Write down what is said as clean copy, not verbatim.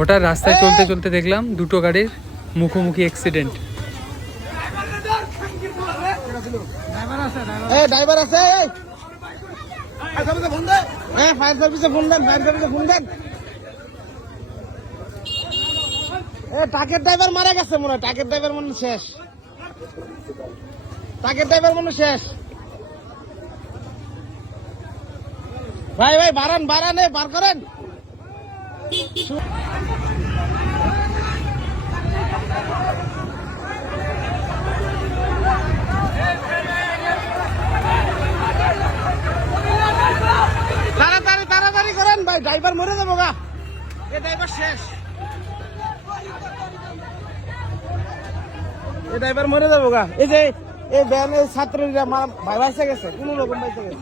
ওটা রাস্তায় চলতে চলতে দেখলাম দুটো গাড়ির মুখোমুখি অ্যাক্সিডেন্ট। ড্রাইভার আছে, ফায়ার সার্ভিসে ফোন দেন, ফায়ার সার্ভিসে ফোন দেন। ট্রাকের ড্রাইভার মারা গেছে মনে হয়, ট্রাকের ড্রাইভার মনে শেষ, ট্রাকের ড্রাইভার মনে শেষ। ভাই ভাই বাড়ান বাড়ান, বার করেন। তাড়াতাড়ি তাড়াতাড়ি করেন ভাই, ড্রাইভার মরে যাবো গা, এ ড্রাইভার শেষ, এ ড্রাইভার মরে যাবো গা। এই যে এই ভ্যানের ছাত্রীরা ভাই বাইসে গেছে, কোন রকম বাইসে গেছে।